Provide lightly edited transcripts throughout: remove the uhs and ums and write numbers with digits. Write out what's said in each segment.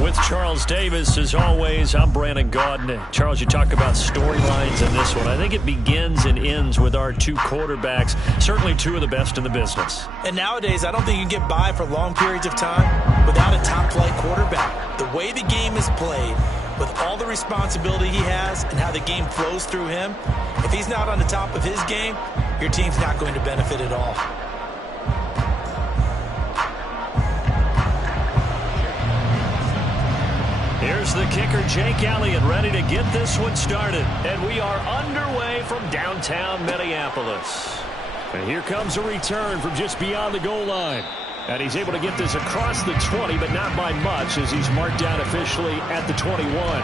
With Charles Davis, as always, I'm Brandon Gaudin. Charles, you talk about storylines in this one. I think it begins and ends with our two quarterbacks, certainly two of the best in the business. And nowadays, I don't think you can get by for long periods of time without a top-flight quarterback. The way the game is played, with all the responsibility he has and how the game flows through him, if he's not on the top of his game, your team's not going to benefit at all. Here's the kicker, Jake Elliott, ready to get this one started. And we are underway from downtown Minneapolis. And here comes a return from just beyond the goal line. And he's able to get this across the 20, but not by much, as he's marked down officially at the 21.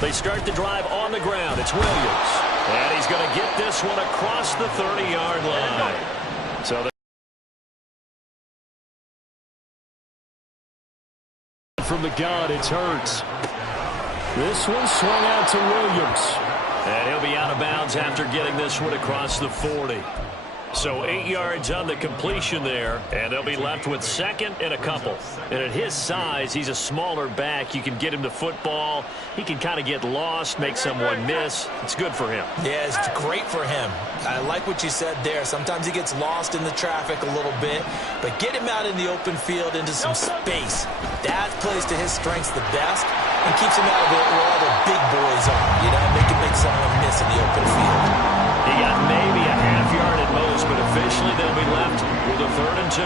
They start the drive on the ground. It's Williams. And he's going to get this one across the 30-yard line. So from the gun, it's Hurts. This one swung out to Williams. And he'll be out of bounds after getting this one across the 40. So 8 yards on the completion there, and they'll be left with second and a couple. And at his size, he's a smaller back. You can get him the football. He can kind of get lost, make someone miss. It's good for him. Yeah, it's great for him. I like what you said there. Sometimes he gets lost in the traffic a little bit, but get him out in the open field into some space. That plays to his strengths the best and keeps him out of it where all the big boys are. You know, make someone miss in the open field. He got maybe a half yard at most, but officially they'll be left with a 3rd and 2.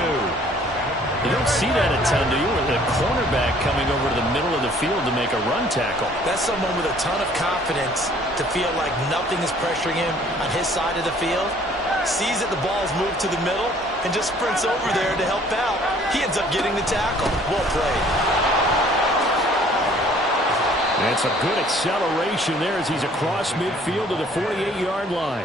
You don't see that a ton, do you? With a cornerback coming over to the middle of the field to make a run tackle. That's someone with a ton of confidence to feel like nothing is pressuring him on his side of the field. Sees that the ball's moved to the middle and just sprints over there to help out. He ends up getting the tackle. Well played. That's a good acceleration there as he's across midfield to the 48-yard line.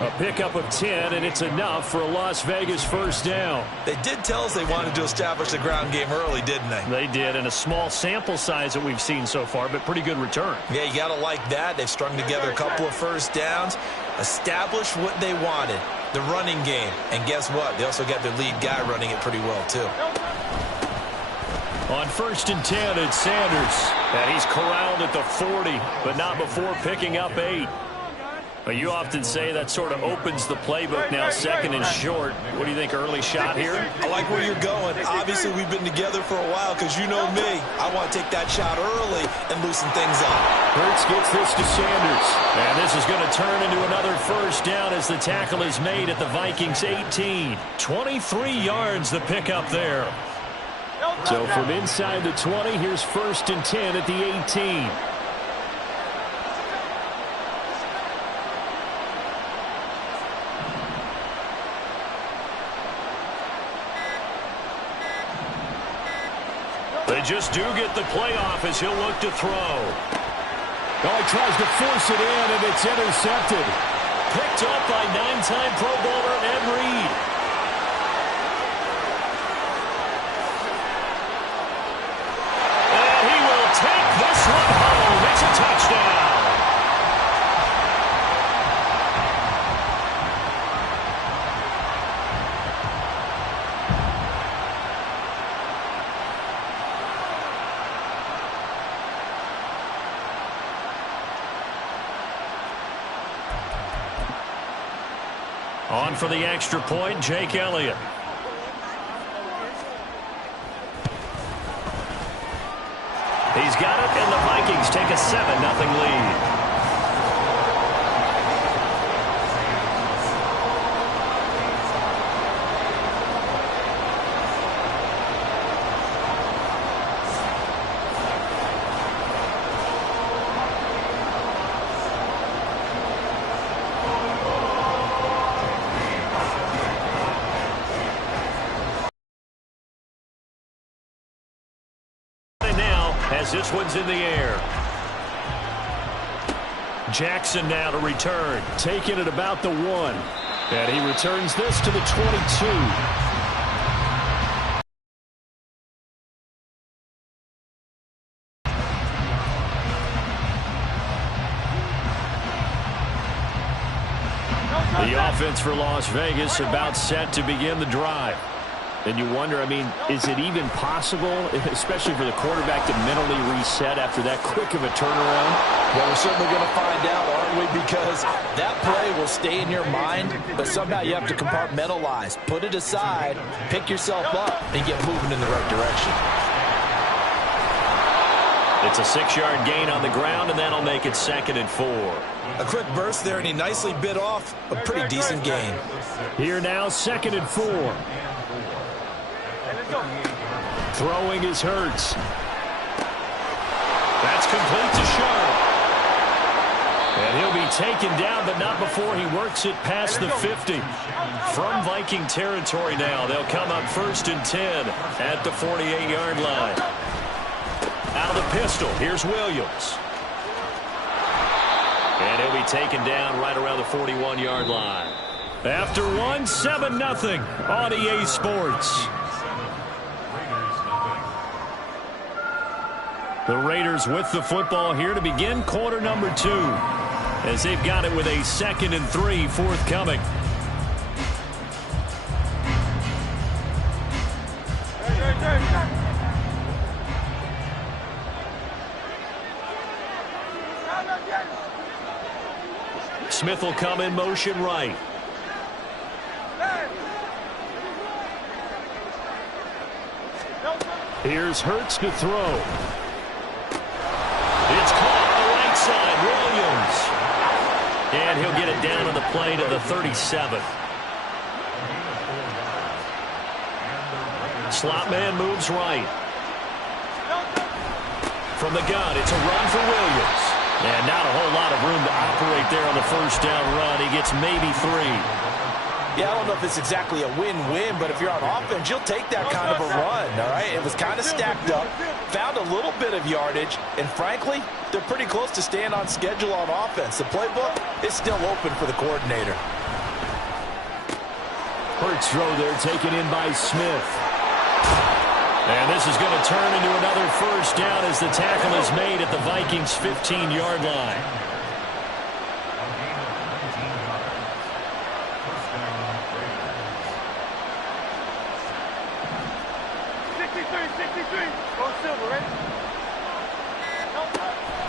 A pickup of 10, and it's enough for a Las Vegas first down. They did tell us they wanted to establish the ground game early, didn't they? They did, and a small sample size that we've seen so far, but pretty good return. Yeah, you got to like that. They've strung together a couple of first downs, established what they wanted, the running game. And guess what? They also got their lead guy running it pretty well, too. On 1st and 10, it's Sanders. And he's corralled at the 40, but not before picking up 8. But you often say that sort of opens the playbook now, 2nd and short. What do you think, early shot here? I like where you're going. Obviously, we've been together for a while because you know me. I want to take that shot early and loosen things up. Hurts gets this to Sanders. And this is going to turn into another first down as the tackle is made at the Vikings 18. 23 yards the pickup there. So from inside the 20, here's 1st and 10 at the 18. They just do get the playoff as he'll look to throw. Oh, he tries to force it in, and it's intercepted. Picked up by 9-time Pro Bowler Ed Reed. Take this one home. It's a touchdown. On for the extra point, Jake Elliott. He's got it, and the Vikings take a 7-0 lead. As this one's in the air. Jackson now to return, taking it about the 1. And he returns this to the 22. The offense for Las Vegas about set to begin the drive. And you wonder, I mean, is it even possible, especially for the quarterback, to mentally reset after that quick of a turnaround? Well, we're certainly going to find out, aren't we? Because that play will stay in your mind, but somehow you have to compartmentalize. Put it aside, pick yourself up, and get moving in the right direction. It's a 6-yard gain on the ground, and that'll make it 2nd and 4. A quick burst there, and he nicely bit off a pretty decent gain. Here now, 2nd and 4. Throwing is Hurts. That's complete to Sharp. And he'll be taken down, but not before he works it past the 50. From Viking territory now, they'll come up 1st and 10 at the 48-yard line. Out of the pistol, here's Williams. And he'll be taken down right around the 41-yard line. After one, 7-0 on EA Sports. The Raiders with the football here to begin quarter number 2, as they've got it with a 2nd and 3 forthcoming. Smith will come in motion right. Here's Hurts to throw. It's caught on the right side. Williams. And he'll get it down on the play to the 37. Slot man moves right. From the gun, it's a run for Williams. And not a whole lot of room to operate there on the first down run. He gets maybe 3. Yeah, I don't know if it's exactly a win-win, but if you're on offense, you'll take that kind of a run, all right? It was kind of stacked up, found a little bit of yardage, and frankly, they're pretty close to staying on schedule on offense. The playbook is still open for the coordinator. Hurts throw there taken in by Smith. And this is going to turn into another first down as the tackle is made at the Vikings' 15-yard line.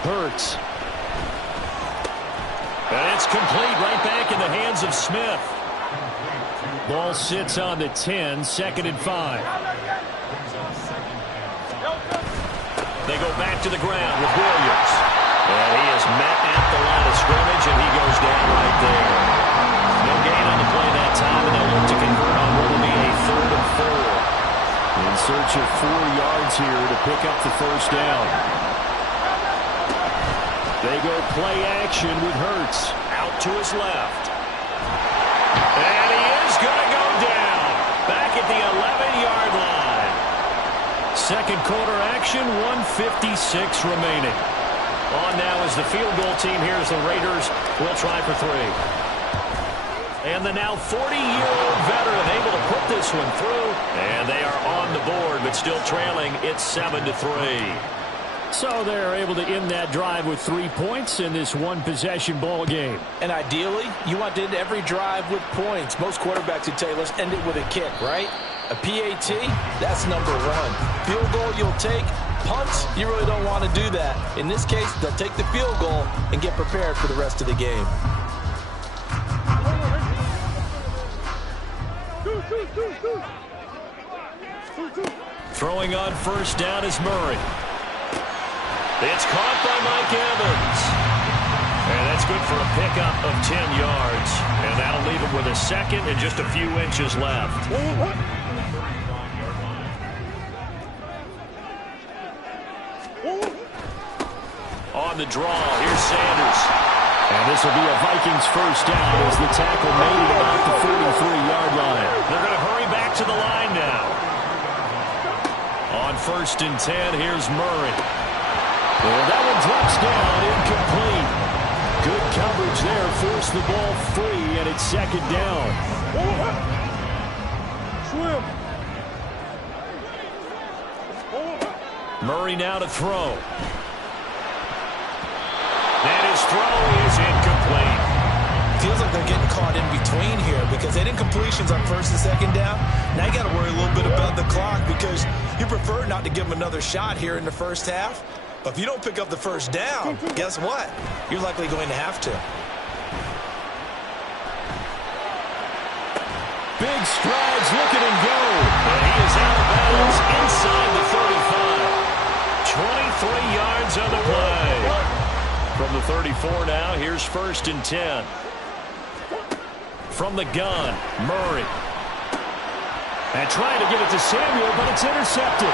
Hurts. And it's complete right back in the hands of Smith. Ball sits on the 10, 2nd and 5. They go back to the ground with Williams. And he is met at the line of scrimmage, and he goes down right there. No gain on the play that time, and they'll look to convert on what will be a 3rd and 4. In search of 4 yards here to pick up the first down. They go play action with Hurts. Out to his left. And he is going to go down. Back at the 11-yard line. Second quarter action, 1:56 remaining. On now is the field goal team here as the Raiders will try for 3. And the now 40-year-old veteran able to put this one through. And they are on the board, but still trailing. It's 7-3. So they're able to end that drive with 3 points in this one-possession ball game. And ideally, you want to end every drive with points. Most quarterbacks would tell you, let's end it with a kick, right? A PAT, that's number 1. Field goal you'll take. Punts, you really don't want to do that. In this case, they'll take the field goal and get prepared for the rest of the game. Throwing on first down is Murray. It's caught by Mike Evans. And that's good for a pickup of 10 yards. And that'll leave him with a 2nd and just a few inches left. On the draw, here's Sanders. And this will be a Vikings first down as the tackle made at about the 43-yard line. They're going to hurry back to the line now. On 1st and 10, here's Murray. And that one drops down incomplete. Good coverage there forced the ball free, and it's second down. Swim. Murray now to throw. And his throw is incomplete. Feels like they're getting caught in between here because they didn't completions on first and second down. Now you got to worry a little bit about the clock because you prefer not to give them another shot here in the first half. But if you don't pick up the first down, guess what? You're likely going to have to. Big strides, look at him go. And he is out of bounds inside the 35. 23 yards on the play. From the 34 now, here's first and 10. From the gun, Murray. And trying to give it to Samuel, but it's intercepted.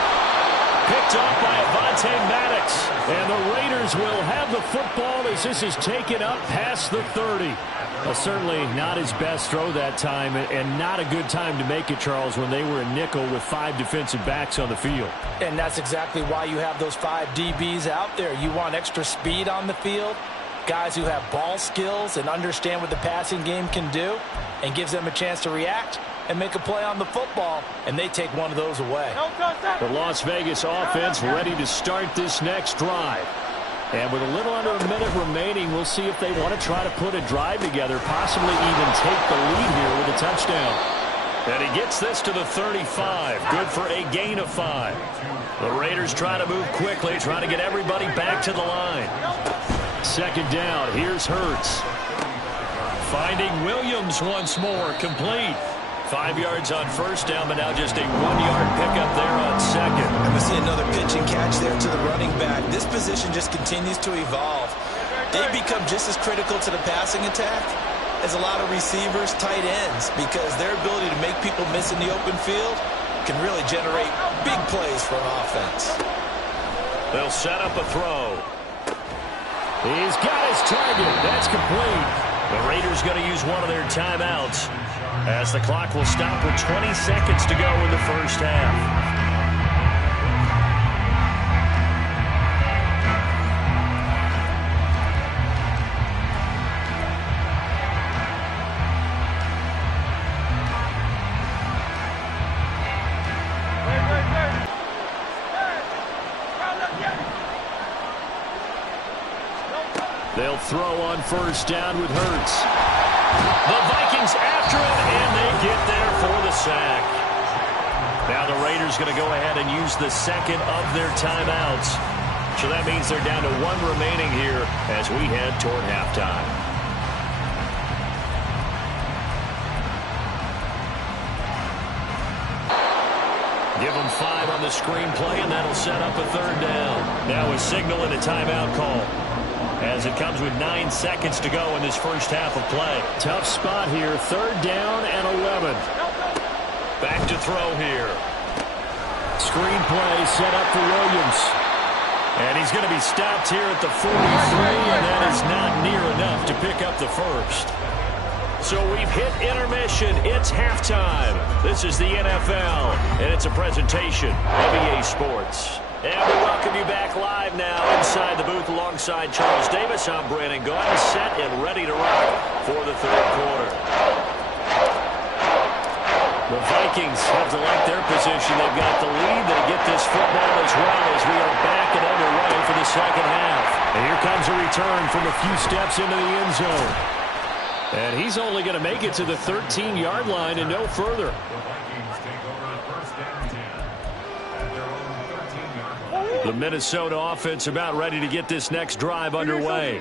Picked off by Avonte Maddox. And the Raiders will have the football as this is taken up past the 30. Well, certainly not his best throw that time, and not a good time to make it, Charles, when they were a nickel with 5 defensive backs on the field. And that's exactly why you have those 5 DBs out there. You want extra speed on the field, guys who have ball skills and understand what the passing game can do, and gives them a chance to react and make a play on the football, and they take one of those away. The Las Vegas offense ready to start this next drive. And with a little under a minute remaining, we'll see if they want to try to put a drive together, possibly even take the lead here with a touchdown. And he gets this to the 35. Good for a gain of 5. The Raiders try to move quickly, try to get everybody back to the line. Second down, here's Hurts. Finding Williams once more, complete. 5 yards on first down, but now just a 1-yard pickup there on second. And we see another pitch and catch there to the running back. This position just continues to evolve. They become just as critical to the passing attack as a lot of receivers, tight ends, because their ability to make people miss in the open field can really generate big plays for an offense. They'll set up a throw. He's got his target. That's complete. The Raiders going to use one of their timeouts, as the clock will stop with 20 seconds to go in the first half. They'll throw on first down with Hurts. The Vikings after him, and they get there for the sack. Now the Raiders going to go ahead and use the second of their timeouts. So that means they're down to 1 remaining here as we head toward halftime. Give them 5 on the screenplay, and that'll set up a third down. Now a signal and a timeout call, as it comes with 9 seconds to go in this first half of play. Tough spot here, third down and 11. Back to throw here. Screenplay set up for Williams. And he's going to be stopped here at the 43, and that is not near enough to pick up the first. So we've hit intermission. It's halftime. This is the NFL, and it's a presentation of EA Sports. And we welcome you back live now inside the booth alongside Charles Davis. I'm Brandon Gaudin, set and ready to rock for the third quarter. The Vikings have to like their position. They've got the lead. They get this football as well as we are back and underway for the second half. And here comes a return from a few steps into the end zone. And he's only going to make it to the 13-yard line and no further. The Minnesota offense about ready to get this next drive underway.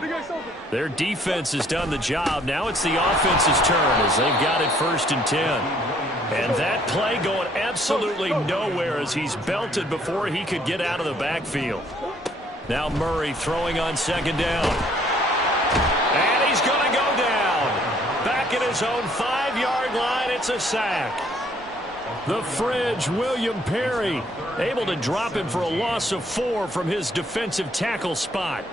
Their defense has done the job. Now it's the offense's turn as they've got it first and 10. And that play going absolutely nowhere as he's belted before he could get out of the backfield. Now Murray throwing on second down. And he's going to go down. Back at his own 5-yard line, it's a sack. The Fridge, William Perry, able to drop him for a loss of 4 from his defensive tackle spot.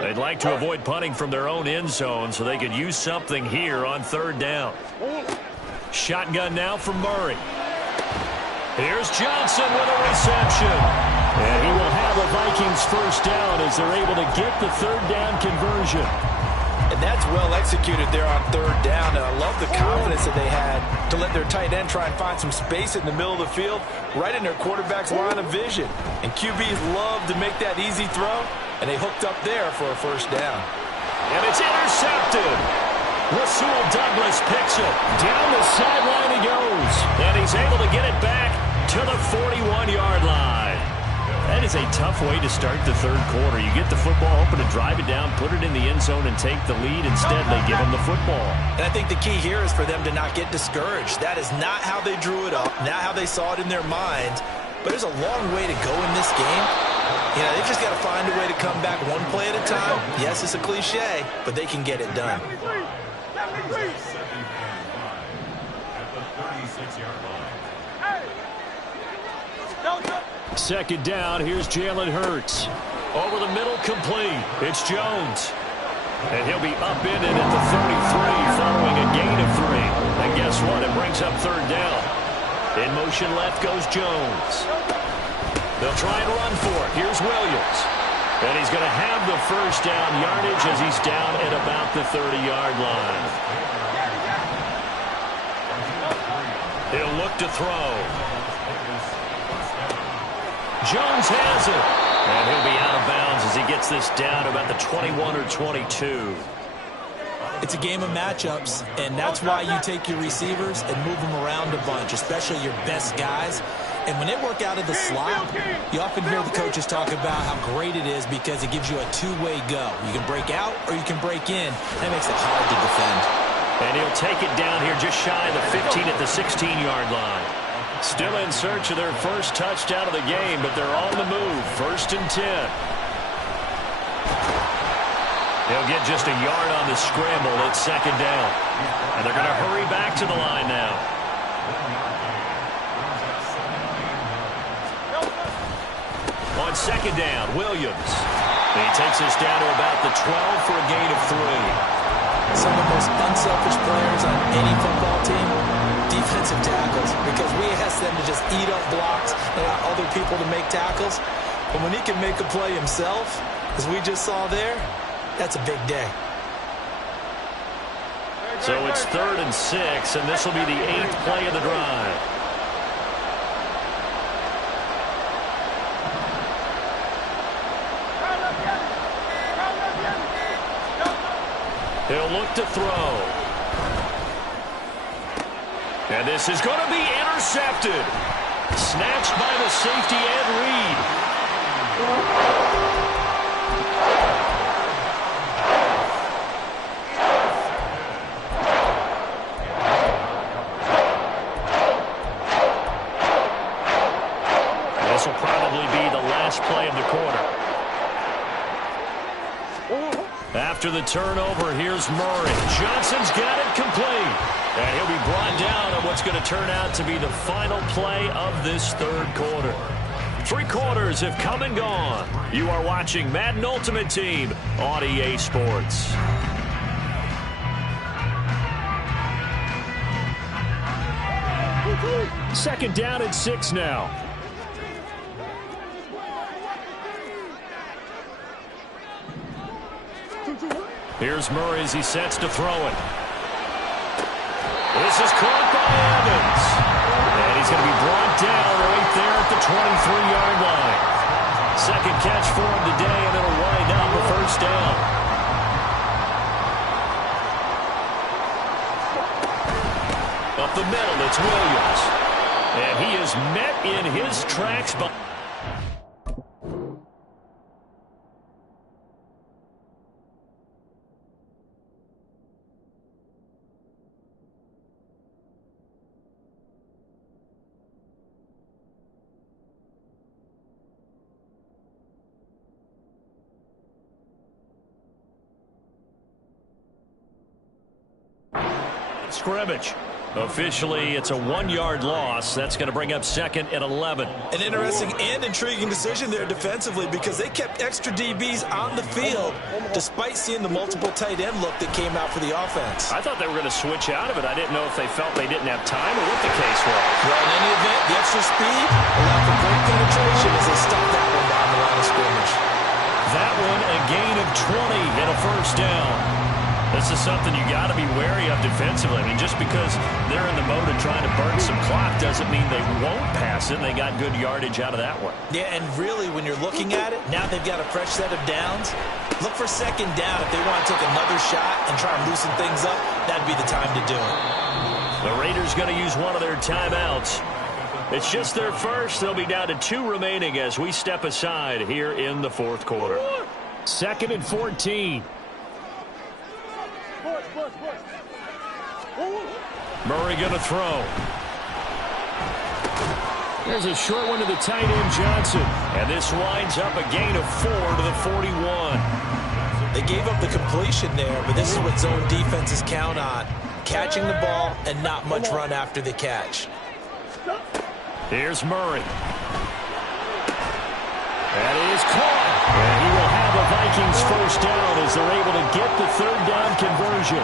They'd like to avoid punting from their own end zone so they could use something here on third down. Shotgun now from Murray. Here's Johnson with a reception. And he will have the Vikings first down as they're able to get the third down conversion. And that's well executed there on third down. And I love the confidence that they had to let their tight end try and find some space in the middle of the field, right in their quarterback's line of vision. And QBs love to make that easy throw, and they hooked up there for a first down. And it's intercepted. Rasul Douglas picks it. Down the sideline he goes. And he's able to get it back to the 41-yard line. That is a tough way to start the third quarter. You get the football, hoping to drive it down, put it in the end zone, and take the lead. Instead, they give them the football. And I think the key here is for them to not get discouraged. That is not how they drew it up, not how they saw it in their minds. But there's a long way to go in this game. You know, they've just got to find a way to come back one play at a time. Yes, it's a cliche, but they can get it done. Second down, here's Jalen Hurts. Over the middle, complete. It's Jones. And he'll be upended at the 33 following a gain of 3. And guess what? It brings up third down. In motion left goes Jones. They'll try and run for it. Here's Williams. And he's going to have the first down yardage as he's down at about the 30-yard line. He'll look to throw. Jones has it. And he'll be out of bounds as he gets this down about the 21 or 22. It's a game of matchups, and that's why you take your receivers and move them around a bunch, especially your best guys. And when they work out of the slot, you often hear the coaches talk about how great it is because it gives you a two-way go. You can break out or you can break in. That makes it hard to defend. And he'll take it down here just shy of the 15 at the 16-yard line. Still in search of their first touchdown of the game, but they're on the move. 1st and 10. He'll get just a yard on the scramble. It's second down. And they're going to hurry back to the line now. On second down, Williams. He takes us down to about the 12 for a gain of 3. Some of the most unselfish players on any football team, defensive tackles, because we ask them to just eat up blocks and allow other people to make tackles. But when he can make a play himself, as we just saw there, that's a big day. So it's 3rd and 6, and this will be the 8th play of the drive. He'll look to throw. And this is going to be intercepted. Snatched by the safety Ed Reed. This will probably be the last play of the quarter. After the turnover, here's Murray. Johnson's got it complete. And he'll be brought down on what's going to turn out to be the final play of this third quarter. 3 quarters have come and gone. You are watching Madden Ultimate Team on EA Sports. Second down and 6 now. Here's Murray as he sets to throw it. This is caught by Evans. And he's going to be brought down right there at the 23-yard line. Second catch for him today, and it'll wind up a first down. Up the middle, it's Williams. And he is met in his tracks by... scrimmage. Officially, it's a 1-yard loss. That's going to bring up 2nd and 11. An interesting and intriguing decision there defensively because they kept extra DBs on the field despite seeing the multiple tight end look that came out for the offense. I thought they were going to switch out of it. I didn't know if they felt they didn't have time or what the case was. Well, in any event, the extra speed allowed for great penetration as they stopped that one down the line of scrimmage. That one, a gain of 20 and a first down. This is something you got to be wary of defensively. I mean, just because they're in the mode of trying to burn some clock doesn't mean they won't pass it. They got good yardage out of that one. Yeah, and really, when you're looking at it, now they've got a fresh set of downs. Look for second down. If they want to take another shot and try and loosen things up, that'd be the time to do it. The Raiders going to use one of their timeouts. It's just their first. They'll be down to 2 remaining as we step aside here in the fourth quarter. 2nd and 14. Murray going to throw. There's a short one to the tight end, Johnson. And this winds up a gain of 4 to the 41. They gave up the completion there, but this is what zone defenses count on. Catching the ball and not much run after the catch. Here's Murray. That is caught. And he will have the Vikings first down as they're able to get the 3rd down conversion.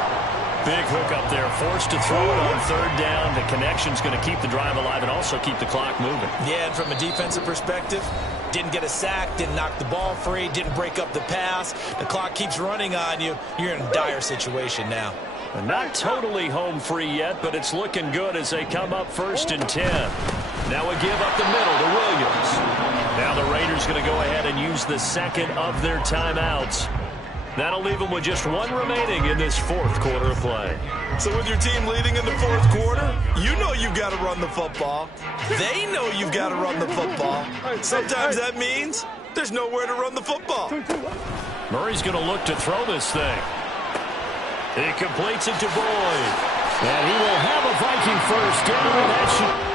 Big hook up there, forced to throw it on 3rd down. The connection's going to keep the drive alive and also keep the clock moving. Yeah, and from a defensive perspective, didn't get a sack, didn't knock the ball free, didn't break up the pass. The clock keeps running on you. You're in a dire situation now. Not totally home free yet, but it's looking good as they come up 1st and 10. Now a give up the middle to Williams. Now the Raiders going to go ahead and use the 2nd of their timeouts. That'll leave them with just 1 remaining in this 4th quarter of play. So with your team leading in the 4th quarter, you know you've got to run the football. They know you've got to run the football. Sometimes that means there's nowhere to run the football. Murray's going to look to throw this thing. He completes it to Boyd. And he will have a Viking first down. That should...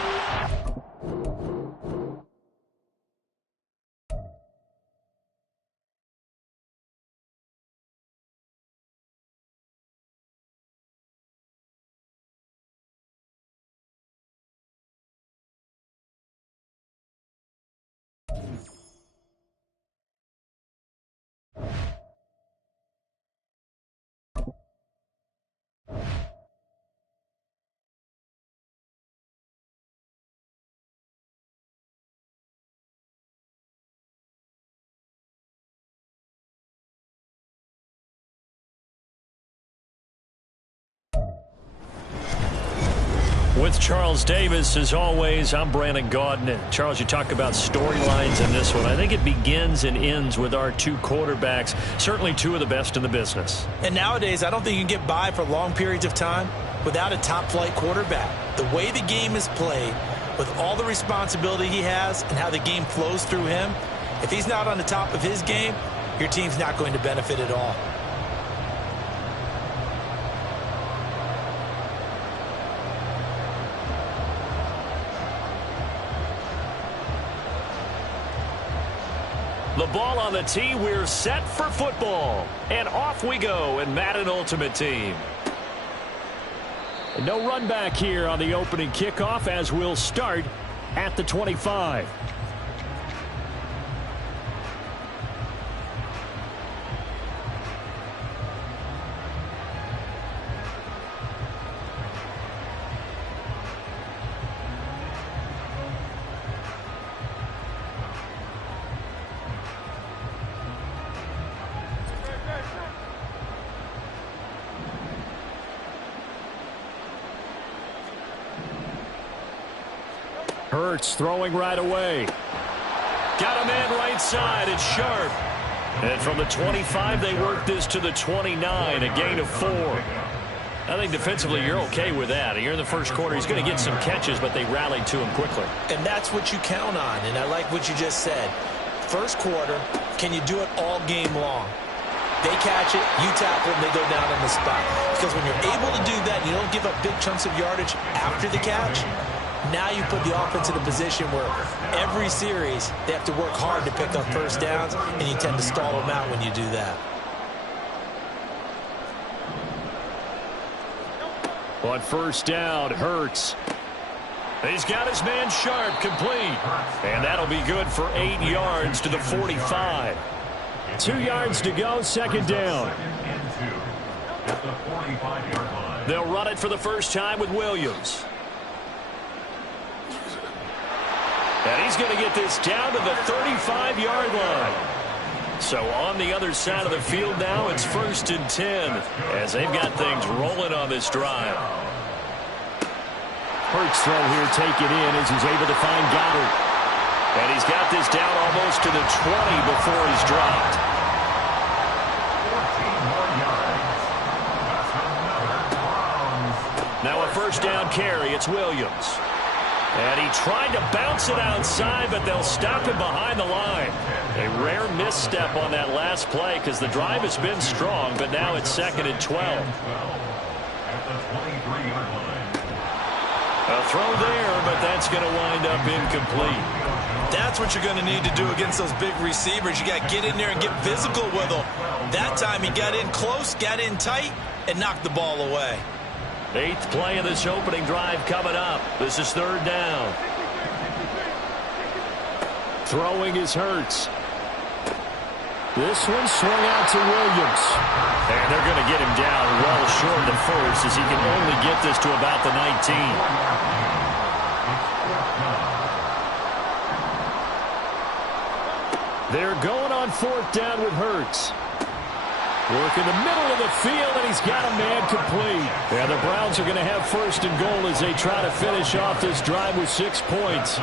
With Charles Davis, as always, I'm Brandon Gaudin. And Charles, you talk about storylines in this one. I think it begins and ends with our 2 quarterbacks, certainly 2 of the best in the business. And nowadays, I don't think you can get by for long periods of time without a top-flight quarterback. The way the game is played, with all the responsibility he has and how the game flows through him, if he's not on the top of his game, your team's not going to benefit at all. The ball on the tee. We're set for football. And off we go in Madden Ultimate Team. And no run back here on the opening kickoff as we'll start at the 25. Hurts throwing right away. Got a man right side. It's Sharp. And from the 25, they work this to the 29, a gain of 4. I think defensively you're okay with that. Here in the first quarter, he's going to get some catches, but they rallied to him quickly. And that's what you count on, and I like what you just said. First quarter, can you do it all game long? They catch it, you tackle them, they go down on the spot. Because when you're able to do that, you don't give up big chunks of yardage after the catch. Now you put the offense in a position where every series they have to work hard to pick up first downs, and you tend to stall them out when you do that. On first down, Hurts. He's got his man Sharp complete. And that'll be good for 8 yards to the 45. 2 yards to go, second down. They'll run it for the first time with Williams. And he's going to get this down to the 35-yard line. So on the other side of the field now, it's 1st and 10 as they've got things rolling on this drive. Hurts throw here taken in as he's able to find Goddard. And he's got this down almost to the 20 before he's dropped. Now a 1st down carry. It's Williams. And he tried to bounce it outside, but they'll stop him behind the line. A rare misstep on that last play because the drive has been strong, but now it's 2nd and 12. A throw there, but that's going to wind up incomplete. That's what you're going to need to do against those big receivers. You got to get in there and get physical with them. That time he got in close, got in tight, and knocked the ball away. 8th play of this opening drive coming up. This is 3rd down. Throwing is Hurts. This one swung out to Williams. And they're going to get him down well short of the 1st as he can only get this to about the 19. They're going on 4th down with Hurts. Work in the middle of the field, and he's got a man complete. And the Browns are going to have 1st and goal as they try to finish off this drive with 6 points.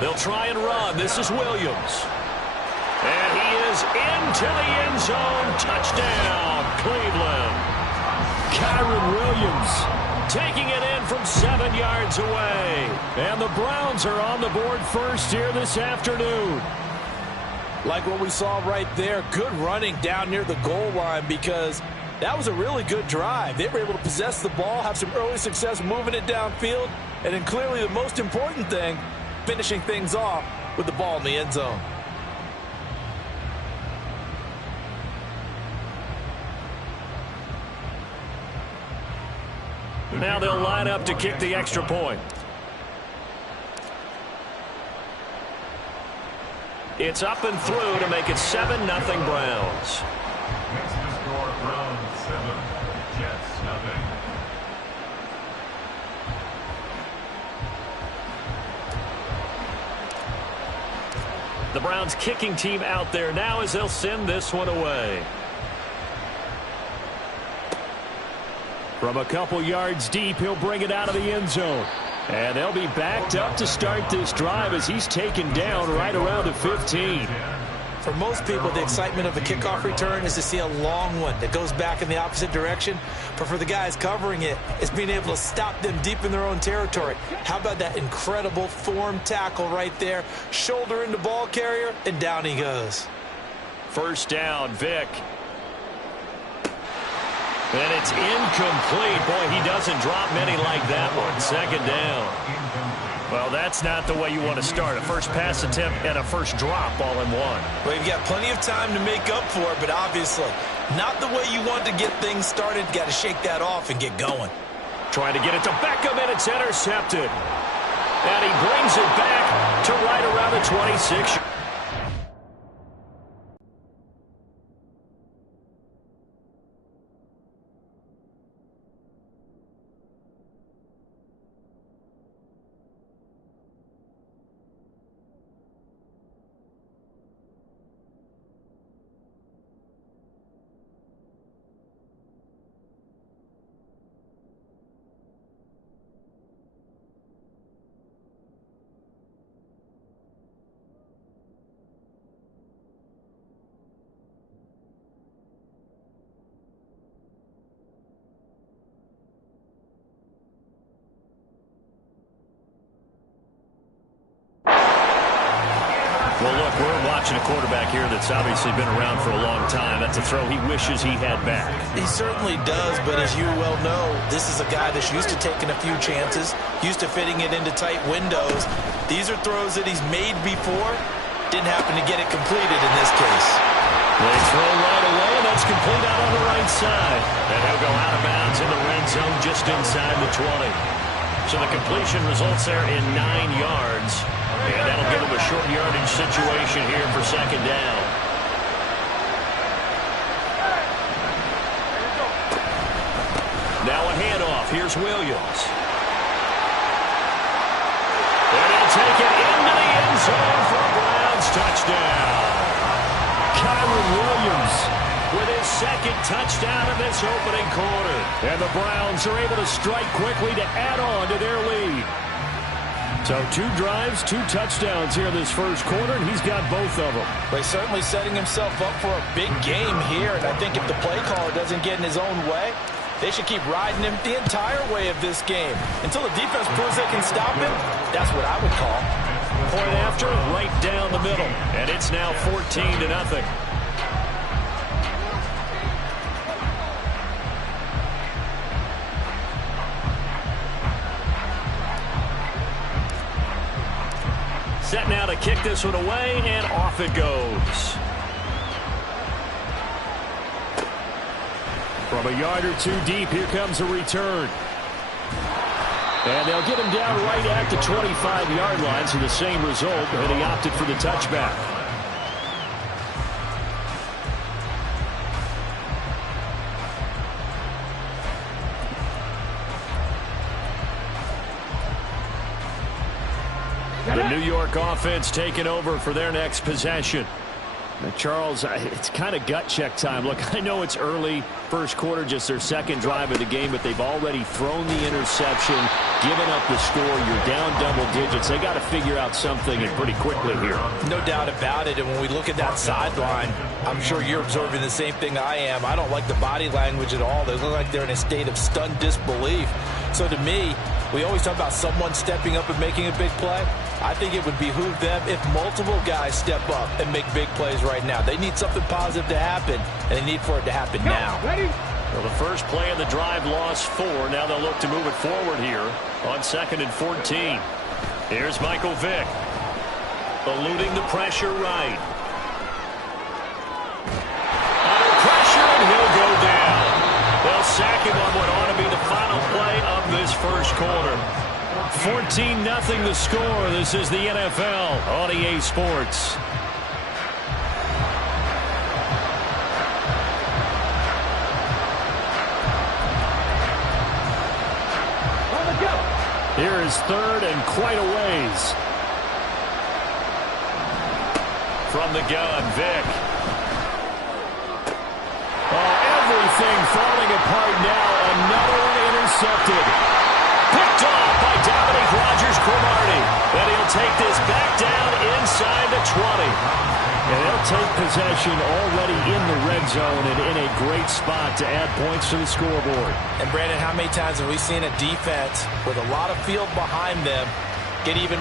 They'll try and run. This is Williams. And he is into the end zone. Touchdown, Cleveland. Kyron Williams taking it in from 7 yards away. And the Browns are on the board first here this afternoon. Like what we saw right there, good running down near the goal line because that was a really good drive. They were able to possess the ball, have some early success moving it downfield, and then clearly the most important thing, finishing things off with the ball in the end zone. Now they'll line up to kick the extra point. It's up and through to make it 7-0 Browns. Makes the score Browns 7, Jets nothing. The Browns kicking team out there now as they'll send this one away. From a couple yards deep, he'll bring it out of the end zone. And they'll be backed up to start this drive as he's taken down right around the 15. For most people, the excitement of a kickoff return is to see a long one that goes back in the opposite direction. But for the guys covering it, it's being able to stop them deep in their own territory. How about that incredible form tackle right there? Shoulder into ball carrier, and down he goes. 1st down, Vic. And it's incomplete. Boy, he doesn't drop many like that one. 2nd down. Well, that's not the way you want to start. A first pass attempt and a first drop all in one. Well, you've got plenty of time to make up for it, but obviously not the way you want to get things started. Got to shake that off and get going. Trying to get it to Beckham, and it's intercepted. And he brings it back to right around the 26. Well, look, we're watching a quarterback here that's obviously been around for a long time. That's a throw he wishes he had back. He certainly does, but as you well know, this is a guy that's used to taking a few chances, used to fitting it into tight windows. These are throws that he's made before. Didn't happen to get it completed in this case. They throw right away, and that's complete out on the right side. And he'll go out of bounds in the red zone just inside the 20. So the completion results there in 9 yards. And that'll give him a short yardage situation here for 2nd down. Now a handoff. Here's Williams. And he'll take it into the end zone for a Browns touchdown. Kyron Williams with his second touchdown in this opening quarter. And the Browns are able to strike quickly to add on to their lead. So 2 drives, 2 touchdowns here in this first quarter, and he's got both of them. But he's certainly setting himself up for a big game here, and I think if the play caller doesn't get in his own way, they should keep riding him the entire way of this game. Until the defense proves they can stop him, that's what I would call. Point after, right down the middle. And it's now 14-0. Set now to kick this one away, and off it goes. From a yard or 2 deep, here comes a return. And they'll get him down right at the 25-yard line, so the same result, and he opted for the touchback. The New York offense taking over for their next possession. Now, Charles, it's kind of gut check time. Look, I know it's early, first quarter, just their second drive of the game, but they've already thrown the interception, given up the score. You're down double digits. They got to figure out something, and pretty quickly here. No doubt about it, and when we look at that sideline, I'm sure you're observing the same thing I am. I don't like the body language at all. They look like they're in a state of stunned disbelief. So to me, we always talk about someone stepping up and making a big play. I think it would behoove them if multiple guys step up and make big plays right now. They need something positive to happen, and they need for it to happen now. Well, the first play of the drive lost 4. Now they'll look to move it forward here on 2nd and 14. Here's Michael Vick, eluding the pressure right. Under pressure, and he'll go down. They'll sack him on what ought to be the final play of this first quarter. 14-0 the score. This is the NFL on EA Sports. Here is 3rd and quite a ways. From the gun, Vick. Oh, everything falling apart now. Another one intercepted. Picked off by Dominique Rodgers-Cromartie. And he'll take this back down inside the 20. And they'll take possession already in the red zone and in a great spot to add points to the scoreboard. And Brandon, how many times have we seen a defense with a lot of field behind them get even...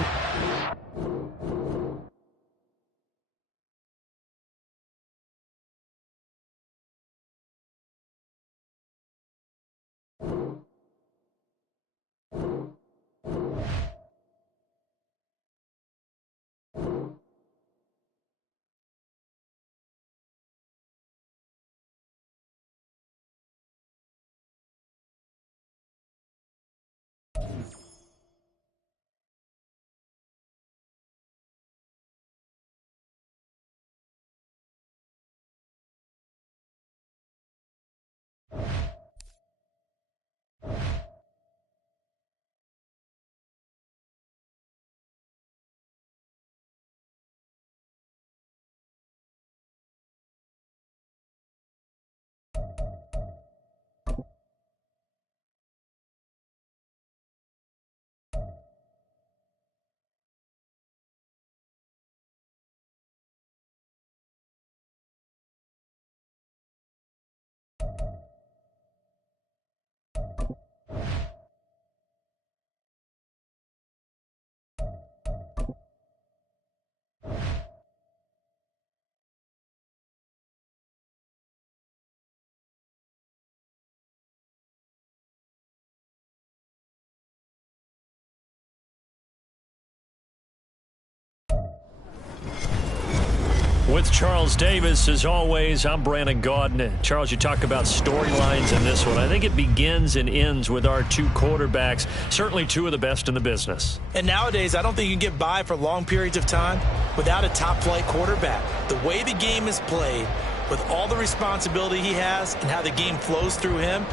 With Charles Davis, as always, I'm Brandon Gaudin. Charles, you talk about storylines in this one. I think it begins and ends with our 2 quarterbacks, certainly 2 of the best in the business. And nowadays, I don't think you can get by for long periods of time without a top-flight quarterback. The way the game is played, with all the responsibility he has and how the game flows through him,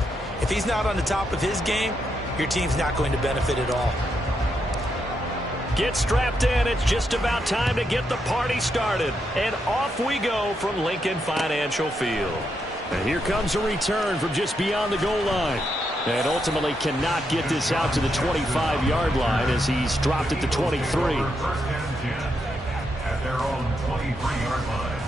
if he's not on the top of his game, your team's not going to benefit at all. Get strapped in. It's just about time to get the party started. And off we go from Lincoln Financial Field. And here comes a return from just beyond the goal line. And ultimately cannot get this out to the 25-yard line as he's dropped at the 23. First and 10 at their own 23-yard line.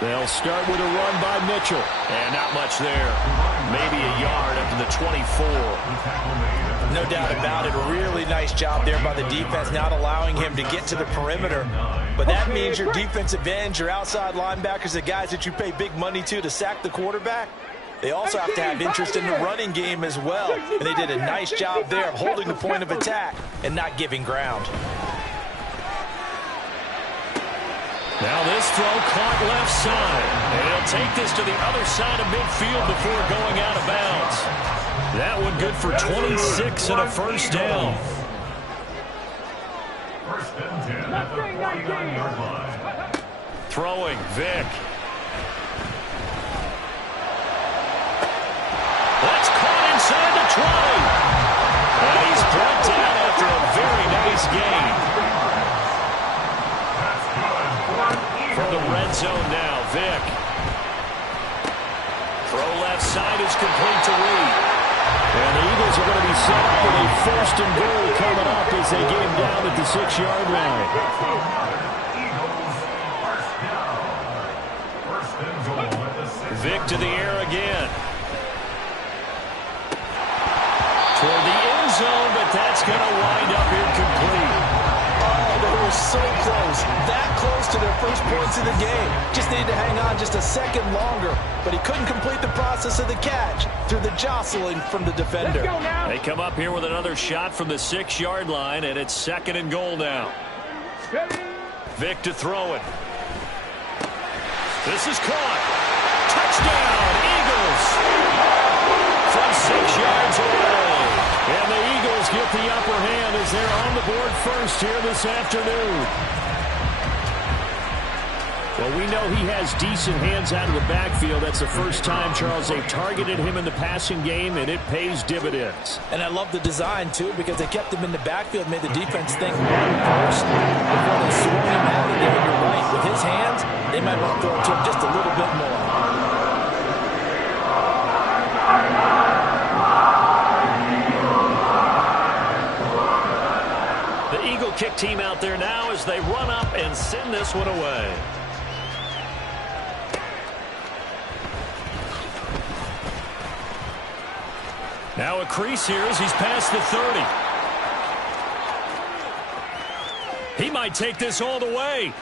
They'll start with a run by Mitchell. And not much there. Maybe a yard up to the 24. No doubt about it. A really nice job there by the defense, not allowing him to get to the perimeter. But that means your defensive ends, your outside linebackers, the guys that you pay big money to sack the quarterback, they also have to have interest in the running game as well. And they did a nice job there of holding the point of attack and not giving ground. Now this throw caught left side. And he'll take this to the other side of midfield before going out of bounds. That one good for 26 and a first down. First and 10 at the 49-yard line. Throwing, Vick. That's caught inside the 20. And he's brought down after a very nice gain. From the red zone now, Vick. Throw left side is complete to Reed. And the Eagles are going to be set up with a first and goal coming up as they get him down at the 6-yard line. Vick to the air again. Toward the end zone, but that's going to wind up incomplete. They were so close, that close to their first points of the game. Just needed to hang on just a second longer, but he couldn't complete the process of the catch through the jostling from the defender. They come up here with another shot from the 6-yard line, and it's second and goal now. Vick to throw it. This is caught. Touchdown, Eagles! From 6 yards away. And the Eagles get the upper hand as they're on the board first here this afternoon. Well, we know he has decent hands out of the backfield. That's the first time, Charles, they've targeted him in the passing game, and it pays dividends. And I love the design, too, because they kept him in the backfield, made the defense think run first before they swung him out of there. You're right. With his hands, they might want to throw it to him just a little bit more. The Eagle kick team out there now as they run up and send this one away. Now a crease here as he's past the 30. He might take this all the way.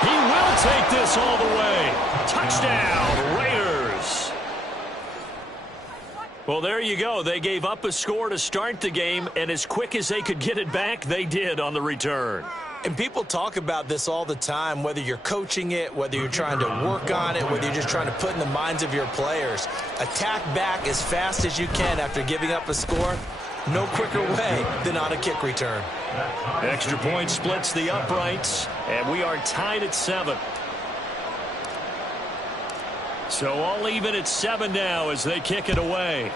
He will take this all the way. Touchdown, Raiders. Well, there you go. They gave up a score to start the game, and as quick as they could get it back, they did on the return. And people talk about this all the time, whether you're coaching it, whether you're trying to work on it, whether you're just trying to put in the minds of your players. Attack back as fast as you can after giving up a score. No quicker way than on a kick return. Extra point splits the uprights, and we are tied at 7. So all even at 7 now as they kick it away.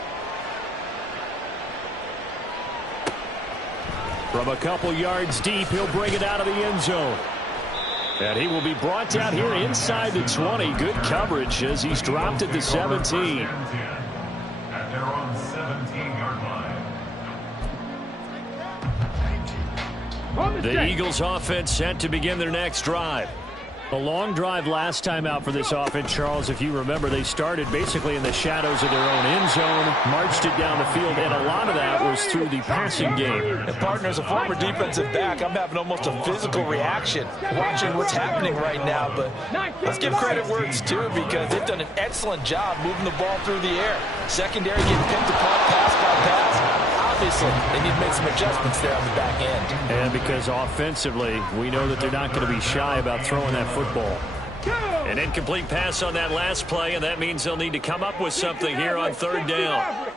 From a couple yards deep, he'll bring it out of the end zone. And he will be brought down here inside the 20. Good coverage as he's dropped at the 17. At their own 17-yard line. The Eagles offense set to begin their next drive. A long drive last time out for this offense, Charles. If you remember, they started basically in the shadows of their own end zone, marched it down the field, and a lot of that was through the passing game. And partner, as a former defensive back, I'm having almost a physical reaction watching what's happening right now. But let's give credit where it's due because they've done an excellent job moving the ball through the air. Secondary getting picked apart pass by pass. Obviously, they need to make some adjustments there on the back end. And because offensively, we know that they're not going to be shy about throwing that football. An incomplete pass on that last play, and that means they'll need to come up with something here on 3rd down.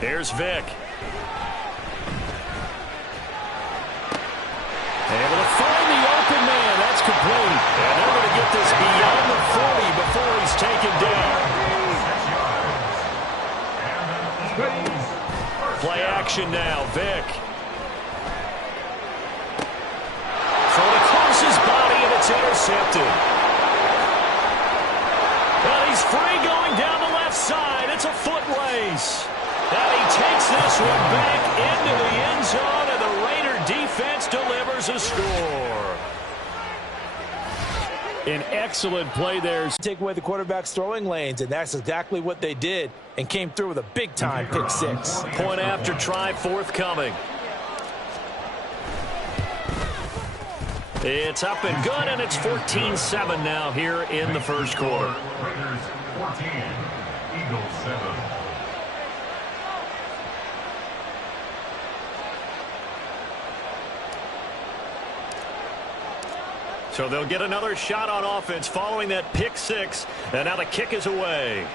Here's Vic. Able to find the open man. That's complete. And they're going to get this beyond the 40 before he's taken down. Play action now. Vic. Thrown across his body, and it's intercepted. Well, he's free going down the left side. It's a foot race. And he takes this one back into the end zone, and the Raider defense delivers a score. An excellent play there. Take away the quarterback's throwing lanes, and that's exactly what they did, and came through with a big-time pick six. Point after try forthcoming. It's up and good, and it's 14-7 now here in the first quarter. Raiders 14, Eagles 7. So they'll get another shot on offense following that pick six, and now the kick is away.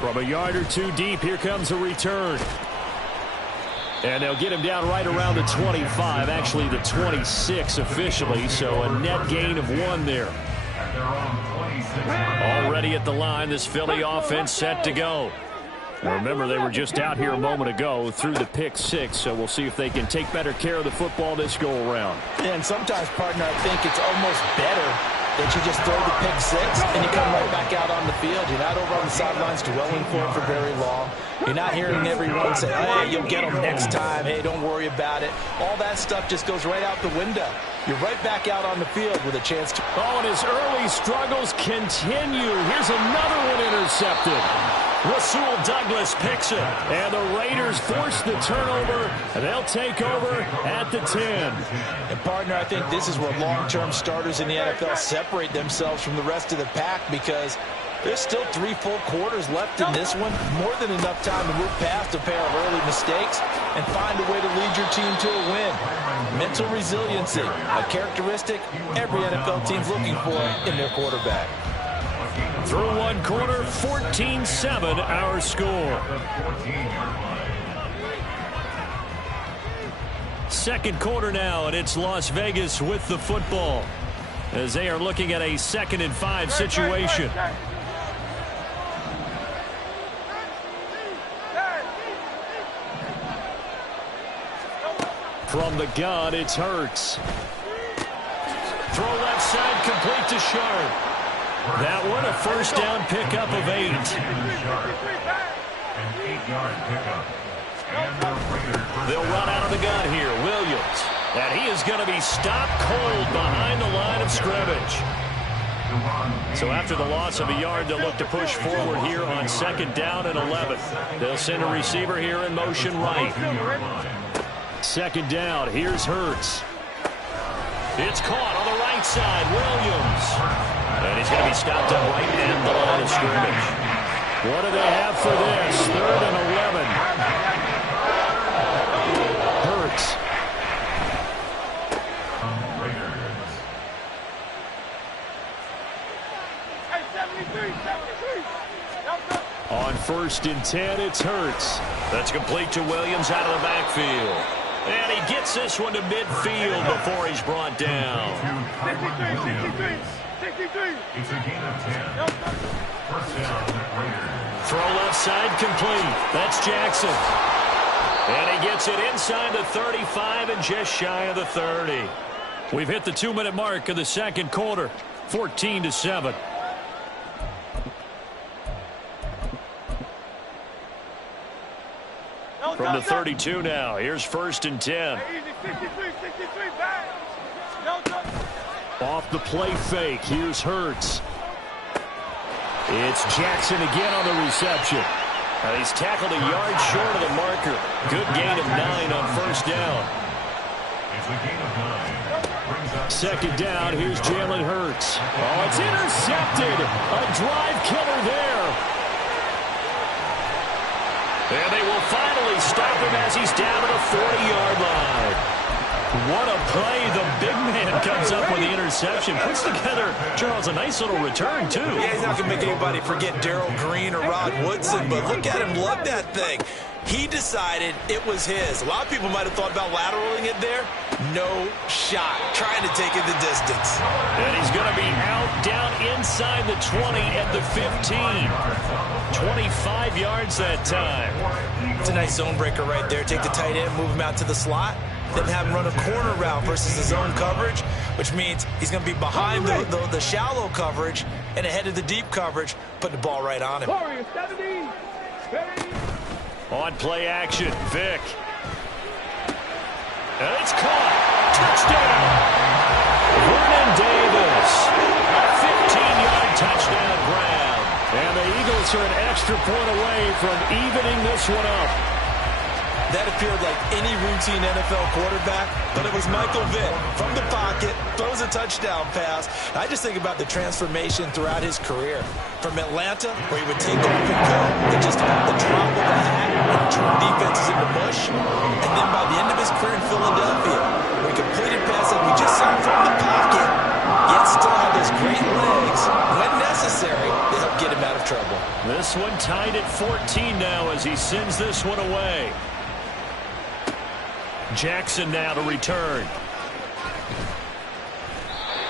From a yard or two deep, here comes a return. And they'll get him down right around the 25, actually the 26 officially, so a net gain of 1 there. Already at the line, this Philly offense set to go. Remember, they were just out here a moment ago through the pick six, so we'll see if they can take better care of the football this go-around. And sometimes, partner, I think it's almost better that you just throw the pick six and you come right back out on the field. You're not over on the sidelines dwelling for it for very long. You're not hearing everyone say, hey, you'll get them next time. Hey, don't worry about it. All that stuff just goes right out the window. You're right back out on the field with a chance to... Oh, and his early struggles continue. Here's another one intercepted. Rasul Douglas picks it. And the Raiders force the turnover, and they'll take over at the 10. And, partner, I think this is where long-term starters in the NFL separate themselves from the rest of the pack, because there's still 3 full quarters left in this one. More than enough time to move past a pair of early mistakes and find a way to lead your team to a win. Mental resiliency, a characteristic every NFL team's looking for in their quarterback. Through one quarter, 14-7 our score. Second quarter now, and it's Las Vegas with the football as they are looking at a 2nd and 5 situation. From the gun, it's Hurts. Throw left side, complete to Sharp. That one, a first down pickup of 8. They'll run out of the gun here. Williams. And he is going to be stopped cold behind the line of scrimmage. So after the loss of a yard, they'll look to push forward here on 2nd down and 11. They'll send a receiver here in motion right. 2nd down. Here's Hurts. It's caught on the right side. Williams. And he's going to be stopped up right at the line of scrimmage. What do they have for this? 3rd and 11. Hurts. On 1st and 10, it's Hurts. That's complete to Williams out of the backfield. And he gets this one to midfield before he's brought down. It's a gain of 10. First down, Raiders. Throw left side complete. That's Jackson. And he gets it inside the 35 and just shy of the 30. We've hit the 2-minute mark of the second quarter. 14-7. From the 32 now. Here's 1st and 10. Off the play fake. Here's Hurts. It's Jackson again on the reception. And he's tackled a yard short of the marker. Good gain of 9 on 1st down. It's a gain of 9. 2nd down. Here's Jalen Hurts. Oh, it's intercepted. A drive killer there. And they will finally stop him as he's down to the 40-yard line. What a play. The big man comes up with the interception. Puts together, Charles, a nice little return, too. Yeah, he's not going to make anybody forget Darrell Green or Rod Woodson, but look at him lug that thing. He decided it was his. A lot of people might have thought about lateraling it there. No shot. Trying to take it the distance. And he's going to be out down inside the 20 at the 15. 25 yards that time. It's a nice zone breaker right there. Take the tight end, move him out to the slot, then have him run a corner route versus the zone coverage, which means he's going to be behind the shallow coverage and ahead of the deep coverage, putting the ball right on him. On play action, Vic. And it's caught. Touchdown. Vernon Davis. A 15-yard touchdown grab. And the Eagles are an extra point away from evening this one up. That appeared like any routine NFL quarterback, but it was Michael Vick from the pocket, throws a touchdown pass. I just think about the transformation throughout his career. From Atlanta, where he would take off and go at just about the drop of a hat and turn defenses into mush. And then by the end of his career in Philadelphia, where he completed passes we just saw from the pocket, yet still had those great legs. When necessary, they help get him out of trouble. This one tied at 14 now as he sends this one away. Jackson now to return.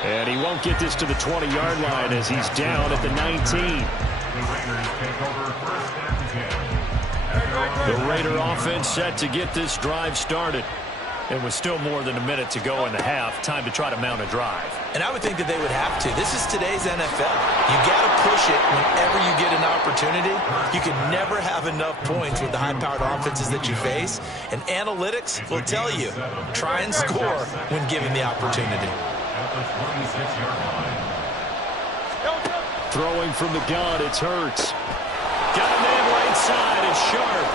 And he won't get this to the 20-yard line as he's down at the 19. The Raider offense set to get this drive started. And with still more than a minute to go in the half, time to try to mount a drive. And I would think that they would have to. This is today's NFL. You got to push it whenever you get an opportunity. You can never have enough points with the high-powered offenses that you face. And analytics will tell you, try and score when given the opportunity. Throwing from the gun, it's Hurts. Got a man right side, it's Sharp.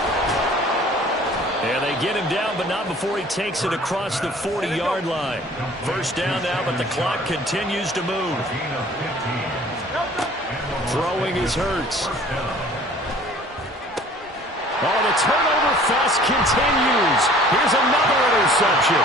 And they get him down, but not before he takes it across the 40-yard line. First down now, but the clock continues to move. Throwing is Hurts. Oh, the turnover fest continues. Here's another interception.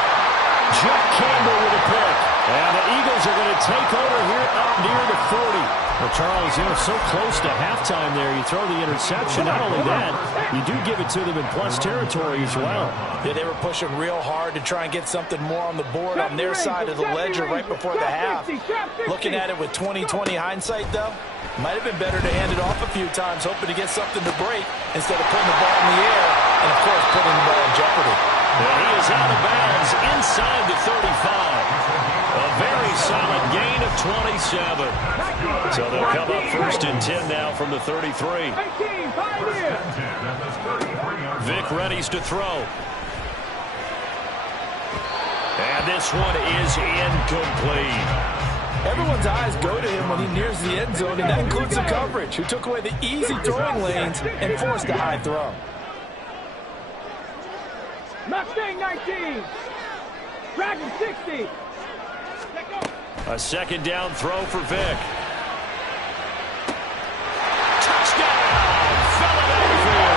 Jack Campbell with a pick. And the Eagles are going to take over here up near the 40. Well, Charles, so close to halftime there. You throw the interception. Not only that, you do give it to them in plus territory as well. Yeah, they were pushing real hard to try and get something more on the board on their side of the ledger right before the half. Looking at it with 20/20 hindsight, though, might have been better to hand it off a few times, hoping to get something to break instead of putting the ball in the air and, of course, putting the ball in jeopardy. And he is out of bounds inside the 35. A very solid gain of 27. So they'll come up first and 10 now from the 33. Vic readies to throw. And this one is incomplete. Everyone's eyes go to him when he nears the end zone, and that includes the coverage, who took away the easy throwing lanes and forced a high throw. Mustang 19. Dragon 60. A second down throw for Vic. Touchdown! Philadelphia!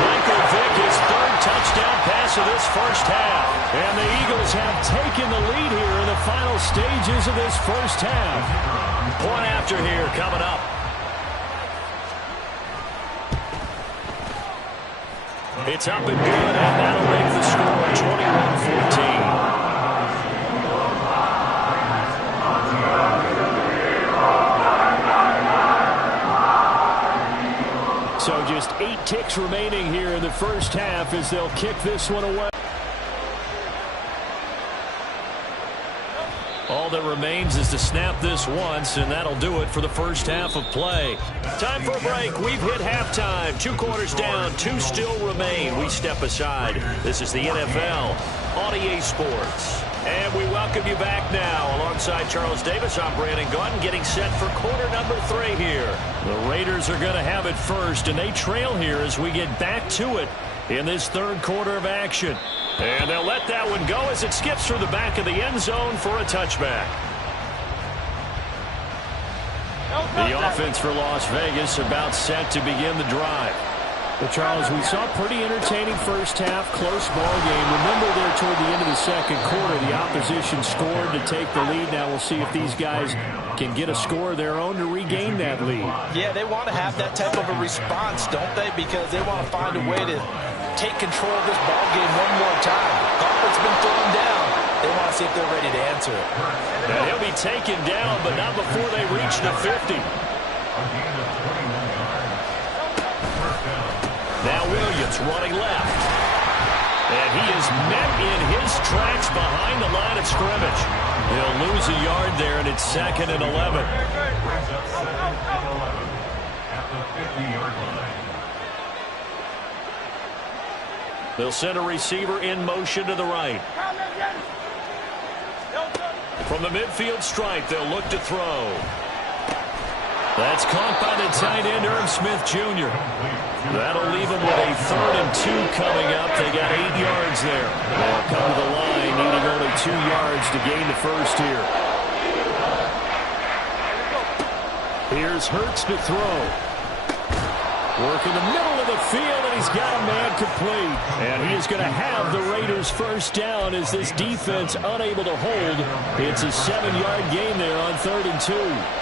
Michael Vick, his third touchdown pass of this first half. And the Eagles have taken the lead here in the final stages of this first half. Point after here coming up. It's up and good, and that'll make the score 21-14. So just 8 ticks remaining here in the first half as they'll kick this one away. All that remains is to snap this once, and that'll do it for the first half of play. Time for a break. We've hit halftime. 2 quarters down, 2 still remain. We step aside. This is the NFL on EA Sports. And we welcome you back now. Alongside Charles Davis, I'm Brandon Gunn, getting set for quarter number 3 here. The Raiders are going to have it first, and they trail here as we get back to it in this third quarter of action. And they'll let that one go as it skips through the back of the end zone for a touchback. The offense for Las Vegas about set to begin the drive. Well, Charles, we saw a pretty entertaining first half, close ball game. Remember there toward the end of the second quarter, the opposition scored to take the lead. Now we'll see if these guys can get a score of their own to regain that lead. Yeah, they want to have that type of a response, don't they? Because they want to find a way to take control of this ball game one more time. Gauntlet's been thrown down. They want to see if they're ready to answer it. And he'll be taken down, but not before they reach the 50. Now Williams running left. And he is met in his tracks behind the line of scrimmage. He'll lose a yard there, and it's 2nd and 11. At the 50-yard line. They'll send a receiver in motion to the right. From the midfield stripe, they'll look to throw. That's caught by the tight end, Irv Smith Jr. That'll leave them with a 3rd and 2 coming up. They got 8 yards there. They'll come to the line, needing only 2 yards to gain the first here. Here's Hurts to throw. Work in the middle of the field, and he's got a man complete. And he is going to have the Raiders first down as this defense unable to hold. It's a 7-yard gain there on 3rd and 2.